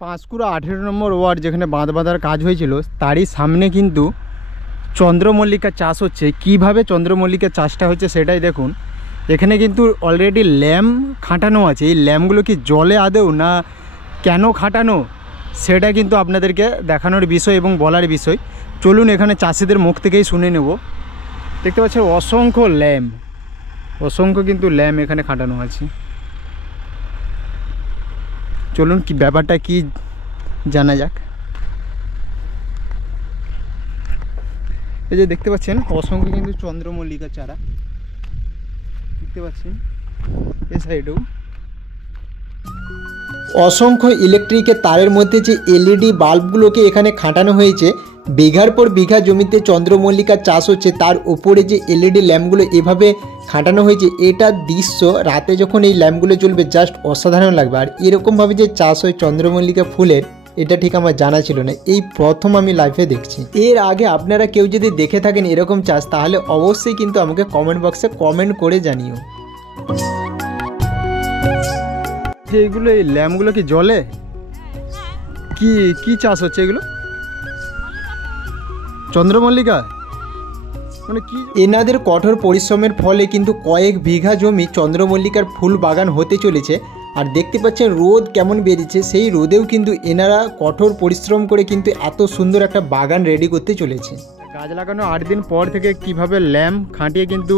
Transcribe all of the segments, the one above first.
পাঁশকুড়া 18 নম্বর word যেখানে বাঁধ বাঁধার কাজ হয়েছিল তারই সামনে কিন্তু চন্দ্রমল্লিকা চাষ হচ্ছে। কিভাবে চন্দ্রমল্লিকা চাষটা হচ্ছে সেটাই দেখুন। এখানে কিন্তু অলরেডি ল্যাম্প খাটানো আছে। এই ল্যাম্পগুলো কি জলে আদৌ না কেন খাটানো সেটা কিন্তু আপনাদেরকে দেখানোর বিষয় এবং বলার বিষয়। চলুন এখানে চাষিদের মুখ থেকেই শুনে নেব। দেখতে পাচ্ছেন অসংখ্য ল্যাম্প, অসংখ্য কিন্তু ল্যাম্প এখানে খাটানো আছে। চলুন কি ব্যাপারটা কি জানা যাক। এই যে দেখতে পাচ্ছেন অসংখ্য কিন্তু চন্দ্রমল্লিকা চারা দেখতে পাচ্ছেন। এই সাইডেও অসংখ্য ইলেকট্রিকের তারের মধ্যে যে এলইডি বাল্বগুলোকে এখানে খাটানো হয়েছে। বিঘার পর বিঘা জমিতে চন্দ্রমল্লিকা চাষ হচ্ছে, তার উপরে যে এলইডি ল্যাম্পগুলো এভাবে খাটানো হয়েছে, এটা দৃশ্য রাতে যখন এই ল্যাম্পগুলো জ্বলবে জাস্ট অসাধারণ লাগবে। আর এরকমভাবে যে চাষ হয় চন্দ্রমল্লিকা ফুলের, এটা ঠিক আমার জানা ছিল না, এই প্রথম আমি লাইভে দেখছি। এর আগে আপনারা কেউ যদি দেখে থাকেন এরকম চাষ, তাহলে অবশ্যই কিন্তু আমাকে কমেন্ট বক্সে কমেন্ট করে জানিও। এইগুলো এই ল্যাম্পগুলো কি জ্বলে? কি কি চাষ হচ্ছে এগুলো? চন্দ্রমল্লিকা মানে কি? এনাদের কঠোর পরিশ্রমের ফলে কিন্তু কয়েক বিঘা জমি চন্দ্রমল্লিকার ফুল বাগান হতে চলেছে। আর দেখতে পাচ্ছেন রোদ কেমন বেরিয়েছে, সেই রোদেও কিন্তু এনারা কঠোর পরিশ্রম করে কিন্তু এত সুন্দর একটা বাগান রেডি করতে চলেছে। গাছ লাগানো 8 দিন পর থেকে কিভাবে ল্যাম্প খাটিয়ে কিন্তু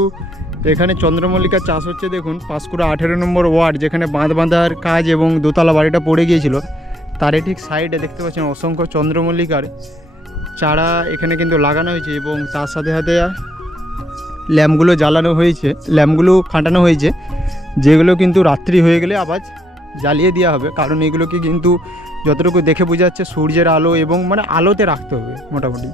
এখানে চন্দ্রমল্লিকা চাষ হচ্ছে দেখুন। পাঁশকুড়া 18 নম্বর ওয়ার্ড যেখানে বাঁধ বাঁধার কাজ এবং দোতলা বাড়িটা পড়ে গিয়েছিল, তারই ঠিক সাইডে দেখতে পাচ্ছেন অসংখ্য চন্দ্রমল্লিকার চারা এখানে কিন্তু লাগানো হয়েছে এবং তার সাথে সাথে ল্যাম্পগুলো জ্বালানো হয়েছে, ল্যাম্পগুলো খাটানো হয়েছে, যেগুলো কিন্তু রাত্রি হয়ে গেলে আবার জ্বালিয়ে দেওয়া হবে। কারণ এগুলোকে কিন্তু যতটুকু দেখে বোঝা যাচ্ছে সূর্যের আলো এবং মানে আলোতে রাখতে হবে মোটামুটি।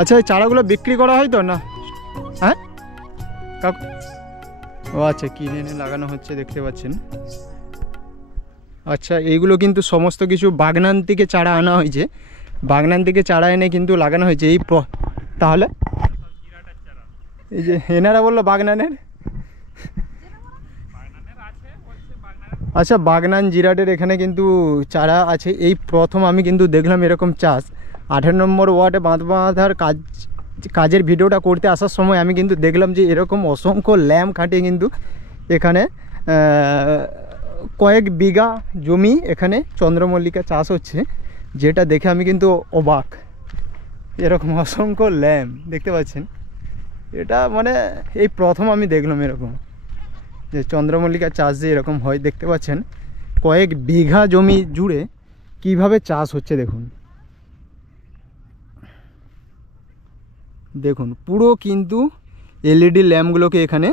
আচ্ছা এই চারাগুলো বিক্রি করা হয় তো না? হ্যাঁ কাকু, ও আচ্ছা কিনে এনে লাগানো হচ্ছে দেখতে পাচ্ছেন। আচ্ছা এইগুলো কিন্তু সমস্ত কিছু বাগনান থেকে চারা আনা হয়েছে, বাগনান থেকে চারা এনে কিন্তু লাগানো হয়েছে। এই তাহলে এই যে এনারা বললো বাগনানের, আচ্ছা বাগনান জিরাটের এখানে কিন্তু চারা আছে। এই প্রথম আমি কিন্তু দেখলাম এরকম চাষ। 18 নম্বর ওয়ার্ডে বাঁধ বাঁধার কাজের ভিডিওটা করতে আসার সময় আমি কিন্তু দেখলাম যে এরকম অসংখ্য ল্যাম্প খাটিয়ে কিন্তু এখানে কয়েক বিঘা জমি এখানে চন্দ্রমল্লিকা চাষ হচ্ছে, যেটা দেখে আমি কিন্তু অবাক। এরকম অসংখ্য ল্যাম্প দেখতে পাচ্ছেন, এটা মানে এই প্রথম আমি দেখলাম এরকম যে চন্দ্রমল্লিকা চাষ যে এরকম হয়। দেখতে পাচ্ছেন কয়েক বিঘা জমি জুড়ে কিভাবে চাষ হচ্ছে দেখুন। দেখুন পুরো কিন্তু এলইডি ল্যাম্পগুলোকে এখানে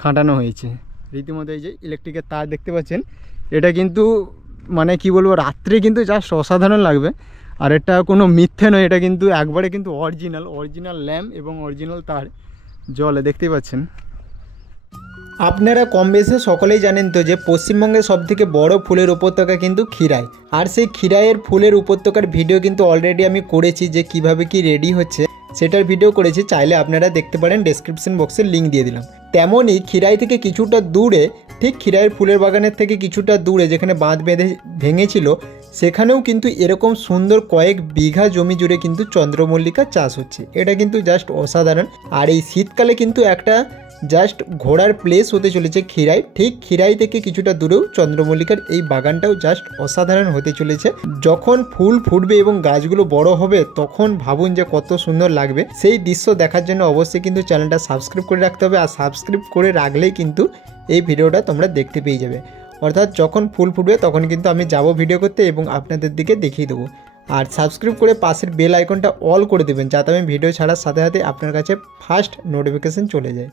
খাটানো হয়েছে রীতিমতো। এই যে ইলেকট্রিকের তার দেখতে পাচ্ছেন, এটা কিন্তু মানে কি বলবো রাত্রে কিন্তু জাস্ট অসাধারণ লাগবে। আর এটা কোনো মিথ্যে নয়, এটা কিন্তু একবারে কিন্তু অরিজিনাল ল্যাম্প এবং অরিজিনাল তার জলে দেখতেই পাচ্ছেন। আপনারা কম বেশি সকলেই জানেন তো যে পশ্চিমবঙ্গের সবথেকে বড় ফুলের উপত্যকা কিন্তু ক্ষীরাই। আর সেই ক্ষীরাইয়ের ফুলের উপত্যকার ভিডিও কিন্তু অলরেডি আমি করেছি, যে কিভাবে কি রেডি হচ্ছে সেটার ভিডিও করেছি, চাইলে আপনারা দেখতে পারেন, ডেসক্রিপশন বক্সে লিঙ্ক দিয়ে দিলাম। তেমনই ক্ষীরাই থেকে কিছুটা দূরে, ঠিক ক্ষীরাইয়ের ফুলের বাগানের থেকে কিছুটা দূরে যেখানে বাঁধ বেঁধে ভেঙেছিল, সেখানেও কিন্তু এরকম সুন্দর কয়েক বিঘা জমি জুড়ে কিন্তু চন্দ্রমল্লিকা চাষ হচ্ছে। এটা কিন্তু জাস্ট অসাধারণ। আর এই শীতকালে কিন্তু একটা জাস্ট ঘোরার প্লেস হতে চলেছে ক্ষীরাই। ঠিক ক্ষীরাই থেকে কিছুটা দূরেও চন্দ্রমল্লিকার এই বাগানটাও জাস্ট অসাধারণ হতে চলেছে। যখন ফুল ফুটবে এবং গাছগুলো বড় হবে তখন ভাবুন যে কত সুন্দর লাগবে। সেই দৃশ্য দেখার জন্য অবশ্যই কিন্তু চ্যানেলটা সাবস্ক্রাইব করে রাখতে হবে। আর সাবস্ক্রাইব করে রাখলেই কিন্তু এই ভিডিওটা তোমরা দেখতে পেয়ে যাবে। অর্থাৎ যখন ফুল ফুটবে তখন কিন্তু আমি যাব ভিডিও করতে এবং আপনাদের দিকে দেখিয়ে দেবো। আর সাবস্ক্রাইব করে পাশের বেল আইকনটা অল করে দেবেন, যাতে আমি ভিডিও ছাড়ার সাথে সাথে আপনার কাছে ফার্স্ট নোটিফিকেশন চলে যায়।